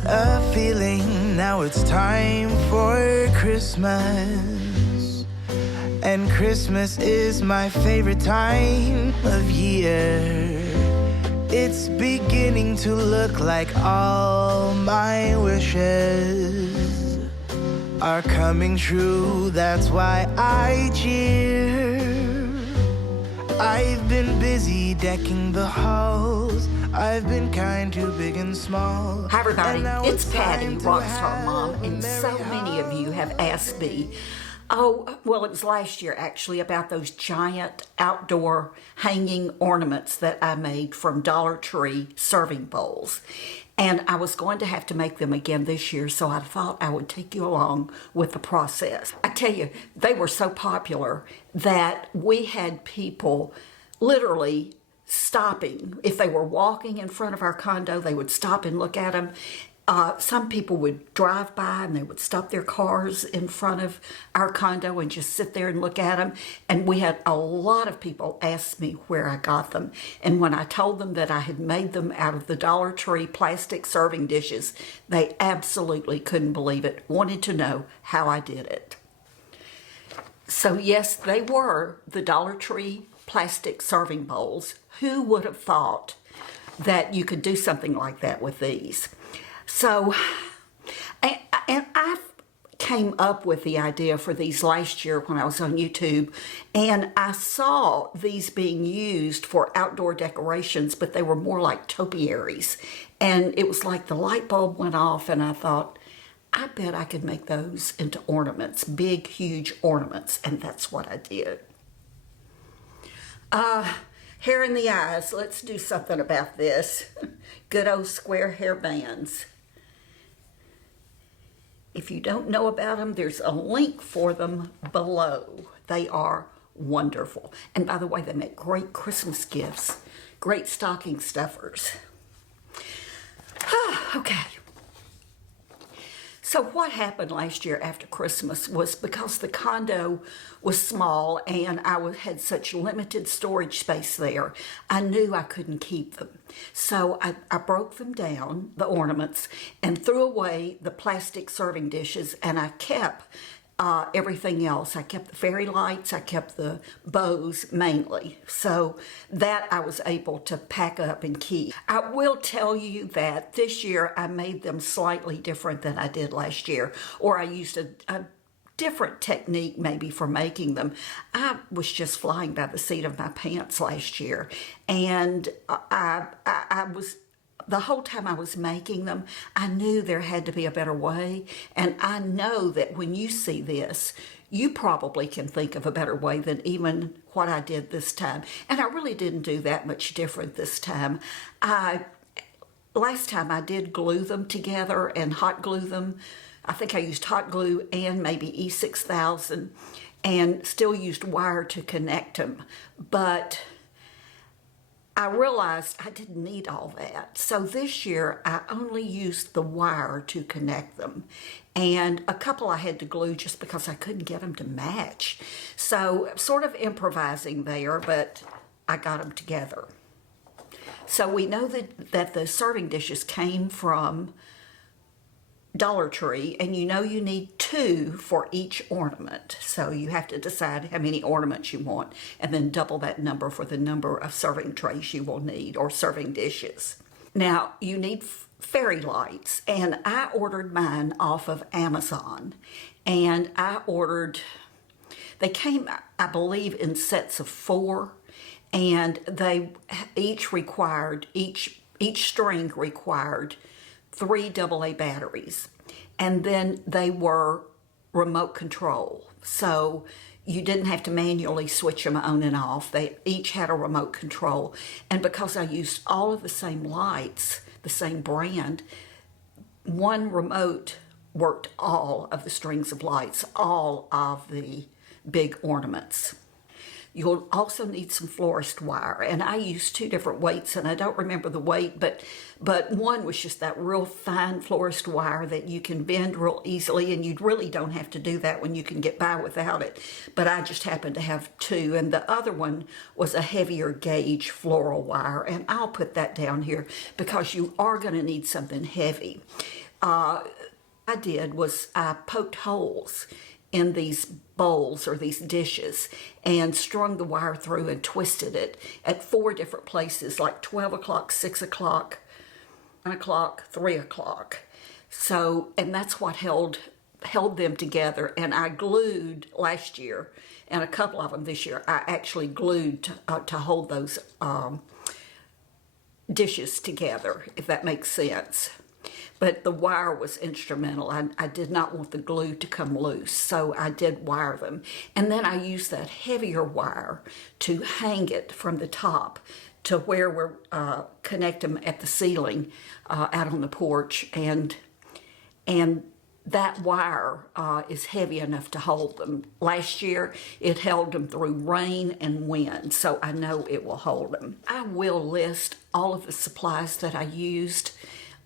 get a feeling now it's time for Christmas. And Christmas is my favorite time of year. It's beginning to look like all my wishes are coming true. That's why I cheer. I've been busy decking the halls. I've been kind to big and small. Hi everybody, it's Patty, Rockstar Mom, and so many of you have asked me, oh, well it was last year actually, about those giant outdoor hanging ornaments that I made from Dollar Tree serving bowls. And I was going to have to make them again this year, so I thought I would take you along with the process. I tell you, they were so popular that we had people literally stopping. If they were walking in front of our condo, they would stop and look at them. Some people would drive by and they would stop their cars in front of our condo and just sit there and look at them. And we had a lot of people ask me where I got them. And when I told them that I had made them out of the Dollar Tree plastic serving dishes, they absolutely couldn't believe it, wanted to know how I did it. So yes, they were the Dollar Tree plastic serving bowls. Who would have thought that you could do something like that with these? So, and I came up with the idea for these last year when I was on YouTube, and I saw these being used for outdoor decorations, but they were more like topiaries. And it was like the light bulb went off, and I thought, I bet I could make those into ornaments, big, huge ornaments, and that's what I did. Hair in the eyes, let's do something about this. Good old square hair bands. If you don't know about them, there's a link for them below. They are wonderful. And by the way, they make great Christmas gifts, great stocking stuffers. Okay. So what happened last year after Christmas was because the condo was small and I had such limited storage space there, I knew I couldn't keep them. So I broke them down, the ornaments, and threw away the plastic serving dishes, and I kept everything else. I kept the fairy lights, I kept the bows mainly. So that I was able to pack up and keep. I will tell you that this year I made them slightly different than I did last year, or I used a different technique maybe for making them. I was just flying by the seat of my pants last year, and I was, the whole time I was making them, I knew there had to be a better way. And I know that when you see this, you probably can think of a better way than even what I did this time. And I really didn't do that much different this time. Last time I did glue them together and hot glue them. I think I used hot glue and maybe E6000 and still used wire to connect them. But I realized I didn't need all that. So this year I only used the wire to connect them. And a couple I had to glue just because I couldn't get them to match. So sort of improvising there, but I got them together. So we know that the serving dishes came from Dollar Tree, and you know you need 2 for each ornament. So you have to decide how many ornaments you want and then double that number for the number of serving trays you will need, or serving dishes. Now you need fairy lights, and I ordered mine off of Amazon, and they came, I believe, in sets of 4, and they each string required 3 AA batteries, and then they were remote control. So you didn't have to manually switch them on and off. They each had a remote control. And because I used all of the same lights, the same brand, one remote worked all of the strings of lights, all of the big ornaments. You'll also need some florist wire, and I used 2 different weights, and I don't remember the weight, but one was just that real fine florist wire that you can bend real easily, and you really don't have to do that when you can get by without it. But I just happened to have 2, and the other one was a heavier gauge floral wire, and I'll put that down here because you are going to need something heavy. I did was I poked holes in these bowls or these dishes and strung the wire through and twisted it at 4 different places, like 12 o'clock, 6 o'clock, 1 o'clock, 3 o'clock. So, and that's what held them together. And I glued last year, and a couple of them this year, I actually glued to hold those dishes together, if that makes sense. But the wire was instrumental. I did not want the glue to come loose, so I did wire them. And then I used that heavier wire to hang it from the top to where we're connect them at the ceiling out on the porch. And that wire is heavy enough to hold them. Last year, it held them through rain and wind, so I know it will hold them. I will list all of the supplies that I used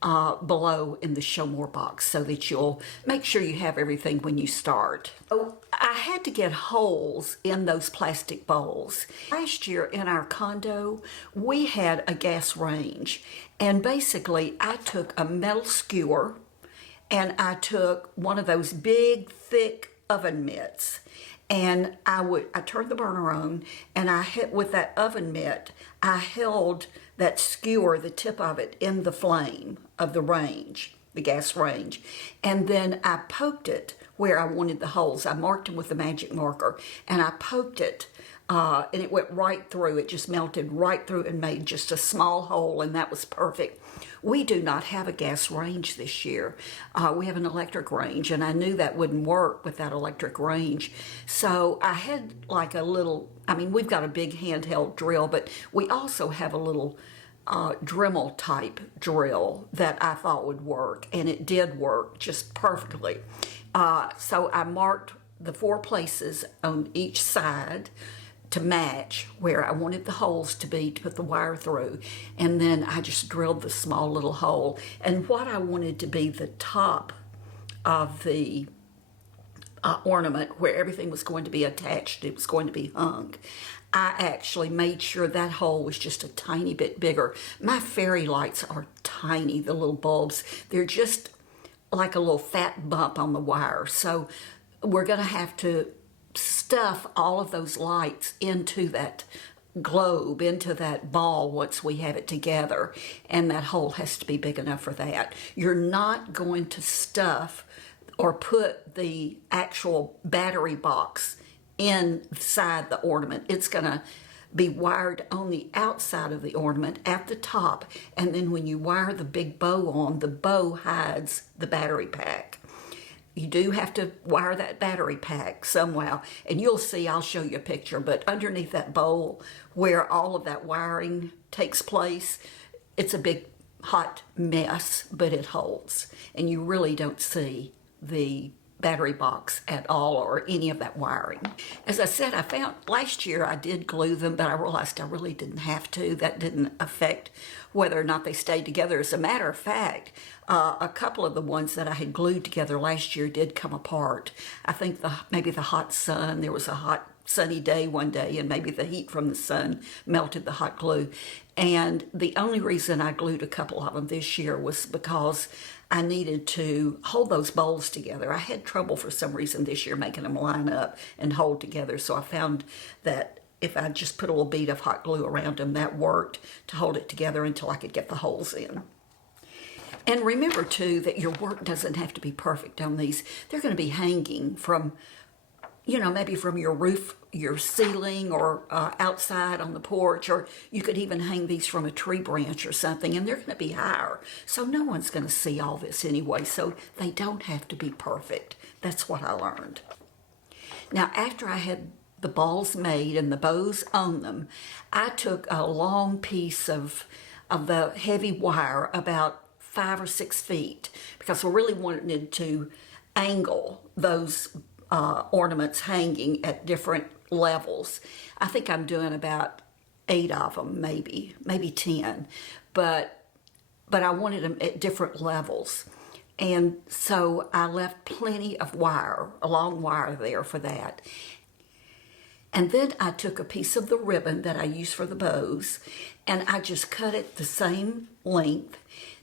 below in the Show More box so that you'll make sure you have everything when you start. Oh, I had to get holes in those plastic bowls. Last year in our condo, we had a gas range, and basically I took a metal skewer and I took one of those big, thick oven mitts, and I turned the burner on, and I hit with that oven mitt, I held that skewer, the tip of it, in the flame of the range, the gas range, and then I poked it where I wanted the holes. I marked them with the magic marker, and I poked it, and it went right through. It just melted right through and made just a small hole, and that was perfect. We do not have a gas range this year. We have an electric range, and I knew that wouldn't work with that electric range. So I had like a little, we've got a big handheld drill, but we also have a little Dremel type drill that I thought would work, and it did work just perfectly. So I marked the 4 places on each side to match where I wanted the holes to be to put the wire through, and then I just drilled the small little hole. And what I wanted to be the top of the ornament, where everything was going to be attached, it was going to be hung, I actually made sure that hole was just a tiny bit bigger. My fairy lights are tiny, the little bulbs. They're just like a little fat bump on the wire. So we're going to have to stuff all of those lights into that globe, into that ball once we have it together, and that hole has to be big enough for that. You're not going to stuff or put the actual battery box inside the ornament. It's going to be wired on the outside of the ornament at the top, and then when you wire the big bow on, the bow hides the battery pack. You do have to wire that battery pack somehow, and you'll see, I'll show you a picture, but underneath that bowl where all of that wiring takes place, it's a big hot mess, but it holds, and you really don't see the battery box at all or any of that wiring. As I said, I found last year I did glue them, but I realized I really didn't have to. That didn't affect whether or not they stayed together. As a matter of fact, a couple of the ones that I had glued together last year did come apart. I think maybe the hot sun, there was a hot sunny day one day, and maybe the heat from the sun melted the hot glue. And the only reason I glued a couple of them this year was because I needed to hold those bowls together. I had trouble for some reason this year making them line up and hold together, so I found that if I just put a little bead of hot glue around them, that worked to hold it together until I could get the holes in. And remember, too, that your work doesn't have to be perfect on these. They're going to be hanging from, maybe from your roof, your ceiling, or outside on the porch, or you could even hang these from a tree branch or something, and they're going to be higher. So no one's going to see all this anyway, so they don't have to be perfect. That's what I learned. Now, after I had the balls made and the bows on them, I took a long piece of the heavy wire, about 5 or 6 feet, because we really wanted to angle those ornaments hanging at different levels. I think I'm doing about 8 of them, maybe 10, but I wanted them at different levels. And so I left plenty of wire, a long wire there for that. And then I took a piece of the ribbon that I use for the bows, and I just cut it the same length,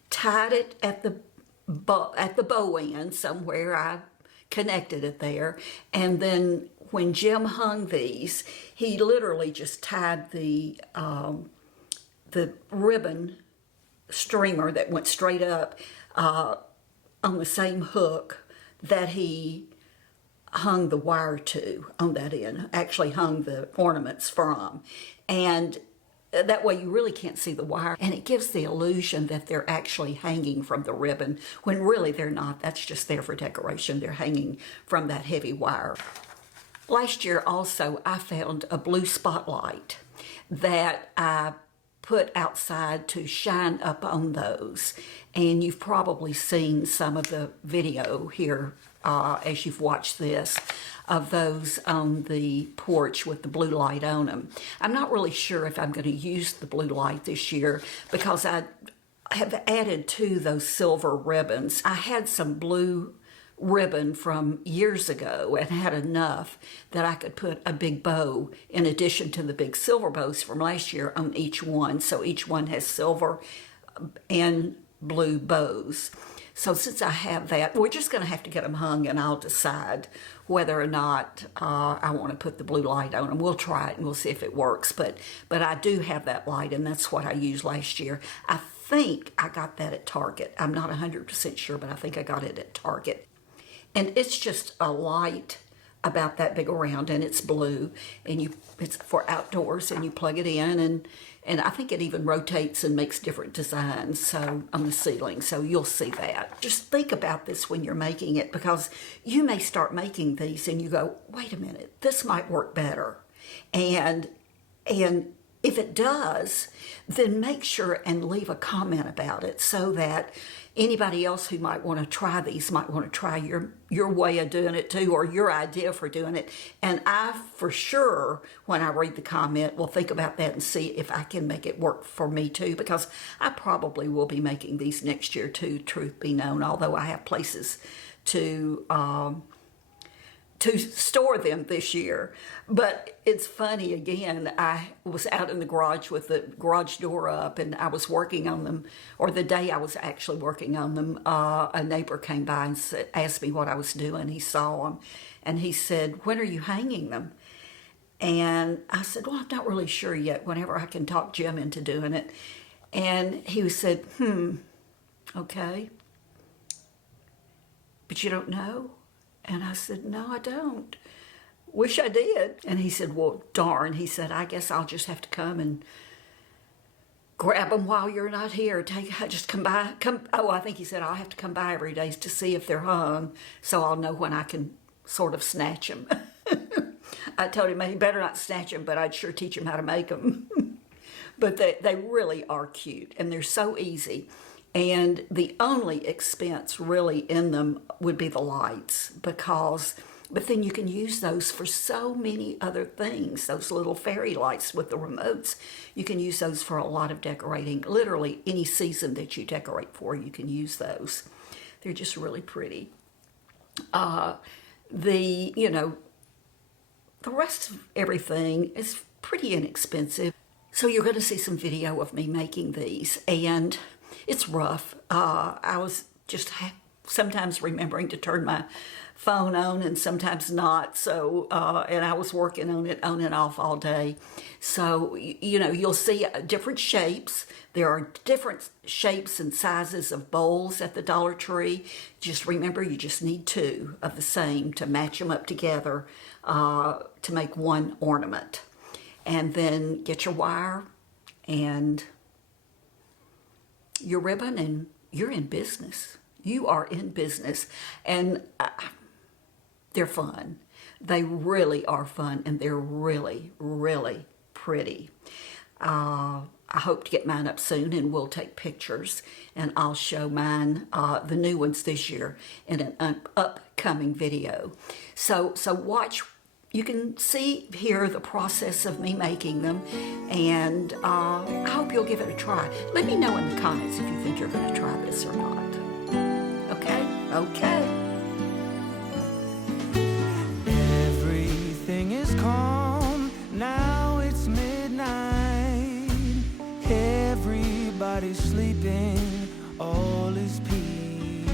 tied it at the at the bow end somewhere. I connected it there. And then when Jim hung these, he literally just tied the ribbon streamer that went straight up on the same hook that he hung the wire to on that end, actually hung the ornaments from. And that way you really can't see the wire, and it gives the illusion that they're actually hanging from the ribbon when really they're not. That's just there for decoration. They're hanging from that heavy wire. Last year also I found a blue spotlight that I put outside to shine up on those, and you've probably seen some of the video here as you've watched this of those on the porch with the blue light on them. I'm not really sure if I'm going to use the blue light this year because I have added to those silver ribbons. I had some blue ribbon from years ago and had enough that I could put a big bow in addition to the big silver bows from last year on each one. So each one has silver and blue bows. So since I have that, we're just going to have to get them hung, and I'll decide whether or not I want to put the blue light on them. We'll try it and we'll see if it works. But I do have that light, and that's what I used last year. I think I got that at Target. I'm not 100% sure, but I think I got it at Target. And it's just a light about that big around, and it's blue, and it's for outdoors, and you plug it in, and I think it even rotates and makes different designs so on the ceiling, so you'll see that. Just think about this when you're making it, because you may start making these and you go, wait a minute, this might work better. And if it does, then make sure and leave a comment about it so that anybody else who might want to try these might want to try your way of doing it too, or your idea for doing it. And I, for sure, when I read the comment, will think about that and see if I can make it work for me too, because I probably will be making these next year too, truth be known, although I have places to store them this year. But it's funny, again, I was out in the garage with the garage door up, and I was working on them, or the day I was actually working on them, a neighbor came by and asked me what I was doing. He saw them, and he said, when are you hanging them? And I said, well, I'm not really sure yet, whenever I can talk Jim into doing it. And he said, okay, but you don't know? And I said, no, I don't. Wish I did. And he said, well, darn. He said, I guess I'll just have to come and grab them while you're not here. Just come by. Oh, I think he said, I'll have to come by every day to see if they're hung, so I'll know when I can sort of snatch them. I told him he better not snatch them, but I'd sure teach him how to make them. But they really are cute, and they're so easy. And the only expense really in them would be the lights, but then you can use those for so many other things. Those little fairy lights with the remotes, you can use those for a lot of decorating. Literally any season that you decorate for, you can use those. They're just really pretty. The rest of everything is pretty inexpensive. So you're going to see some video of me making these, and it's rough. I was just sometimes remembering to turn my phone on and sometimes not. So, and I was working on it on and off all day. So, you'll see different shapes. There are different shapes and sizes of bowls at the Dollar Tree. Just remember, you just need two of the same to match them up together to make one ornament. And then get your wire and your ribbon, and you're in business. You are in business. And they're fun. They really are fun, and they're really, really pretty. I hope to get mine up soon, and we'll take pictures, and I'll show mine, the new ones this year, in an upcoming video. So watch. You can see here the process of me making them, and I hope you'll give it a try. Let me know in the comments if you think you're going to try this or not. Okay? Okay. Everything is calm, now it's midnight. Everybody's sleeping, all is peace.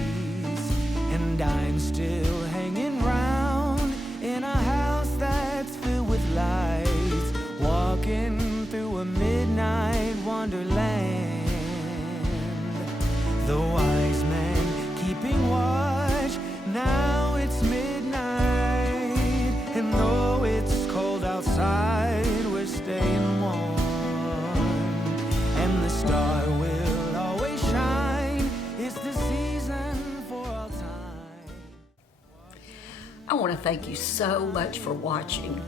keeping watch. Now it's midnight, and though it's cold outside, we're staying warm, and the star will always shine. It's the season for all time. I want to thank you so much for watching.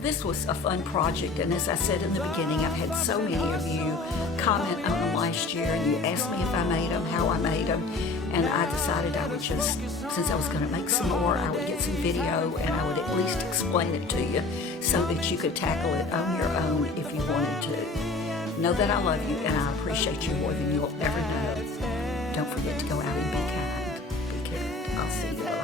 This was a fun project, and as I said in the beginning, I've had so many of you comment on them last year, and you asked me if I made them, how I made them, and I decided I would just, since I was going to make some more, I would get some video and I would at least explain it to you so that you could tackle it on your own if you wanted to. Know that I love you and I appreciate you more than you'll ever know. Don't forget to go out and be kind. Be careful. I'll see you later.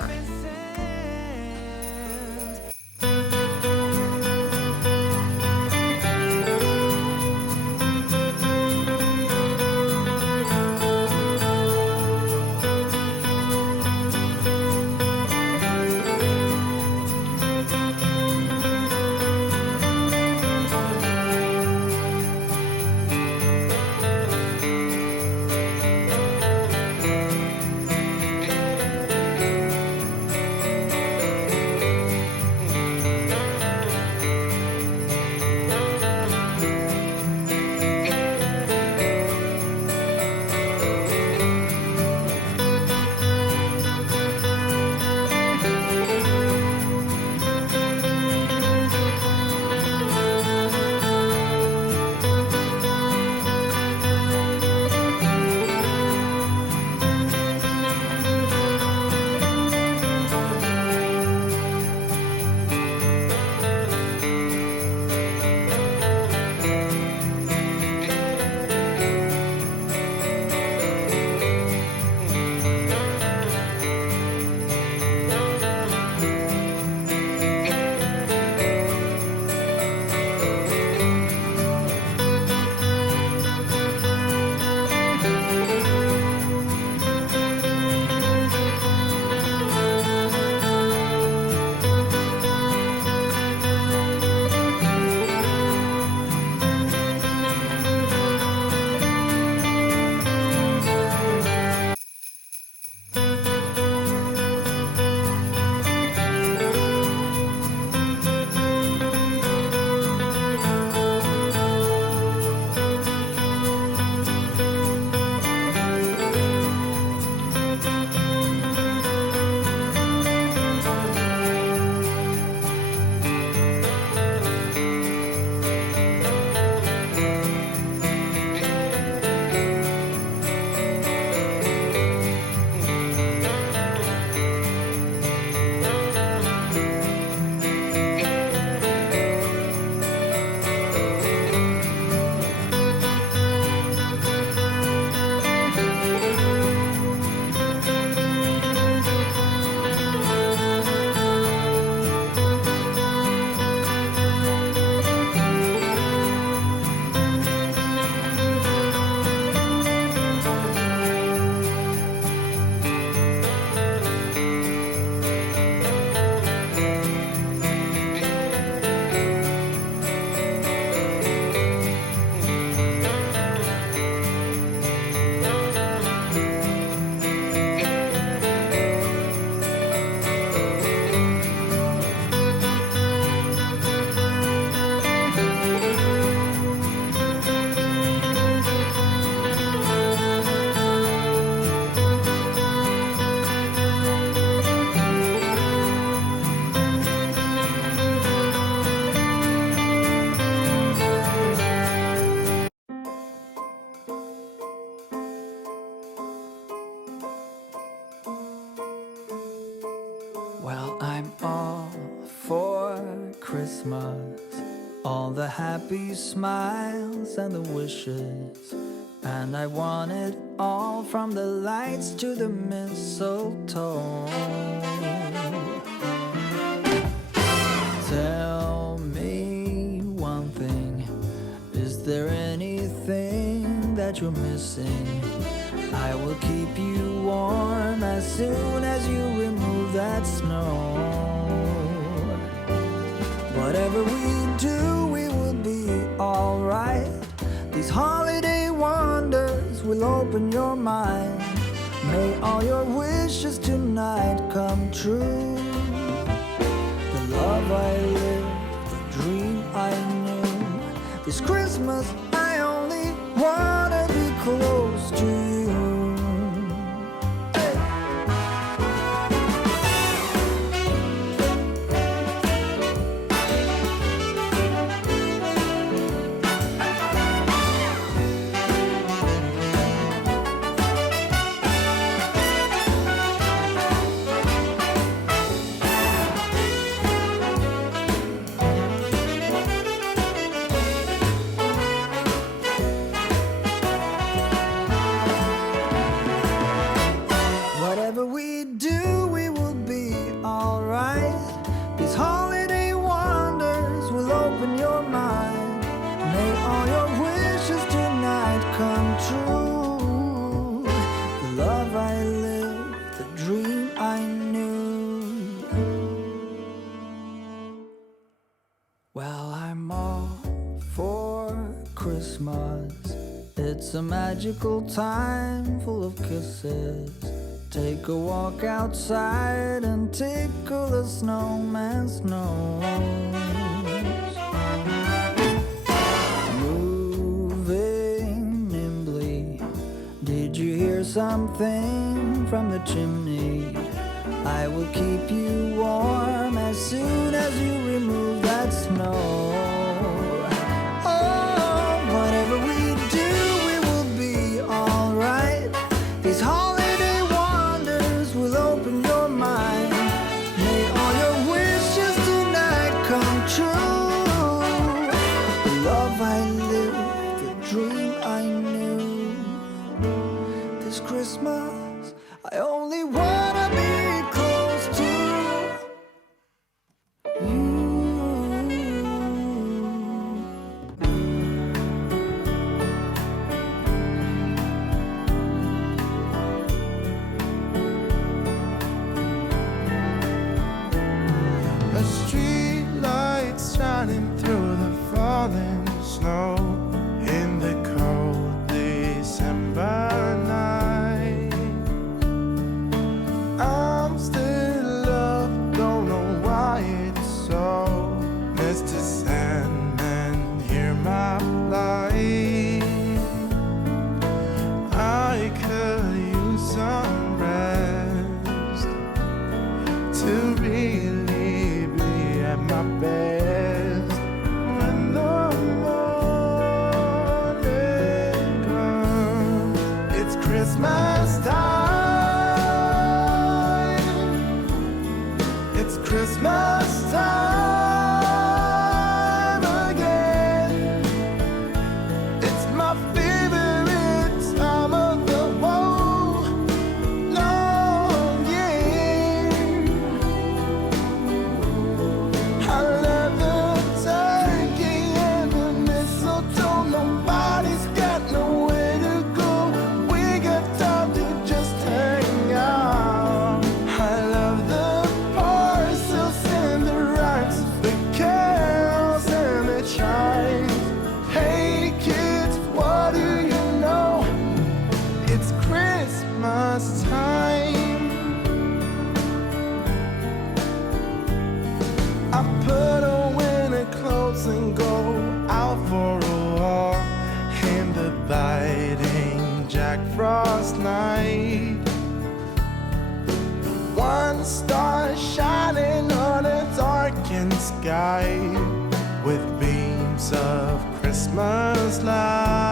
Well, I'm all for Christmas, all the happy smiles and the wishes, and I want it all, from the lights to the mistletoe. Tell me one thing, is there anything that you're missing? I will keep you warm as soon as you remove that snow. Whatever we do, we will be alright. These holiday wonders will open your mind. May all your wishes tonight come true. The love I lived, the dream I knew. This Christmas I only wanna be close to you. Whatever we do, we will be alright. These holiday wonders will open your mind. May all your wishes tonight come true. The love I lived, the dream I knew. Well, I'm all for Christmas. It's a magical time full of kisses. Take a walk outside and tickle the snowman's nose. Moving nimbly, did you hear something from the chimney? I will keep you warm as soon as you remove that snow. Oh, whatever we do, we will be alright. These holiday wonders will open your mind. May all your wishes tonight come true. The love I lived, the dream I knew. This Christmas I only wanna be close to you. A street light shining through the falling snow in the cold December night. I'm still up, don't know why it's so. Mr. Sandman, hear my plight. I could use some rest to really be at my best. When the morning comes, it's Christmas time. It's Christmas time again. It's my favorite time of the whole long year. I love the turkey and the mistletoe. Nobody's got nowhere to go. We got time to just hang out. I love the parcels and the rides, the carols and the chimes. Hey kids, what do you know? It's Christmas time. I put on winter clothes and go out for a walk in the biting Jack Frost night. One star shining on a darkened sky with beams of Christmas light.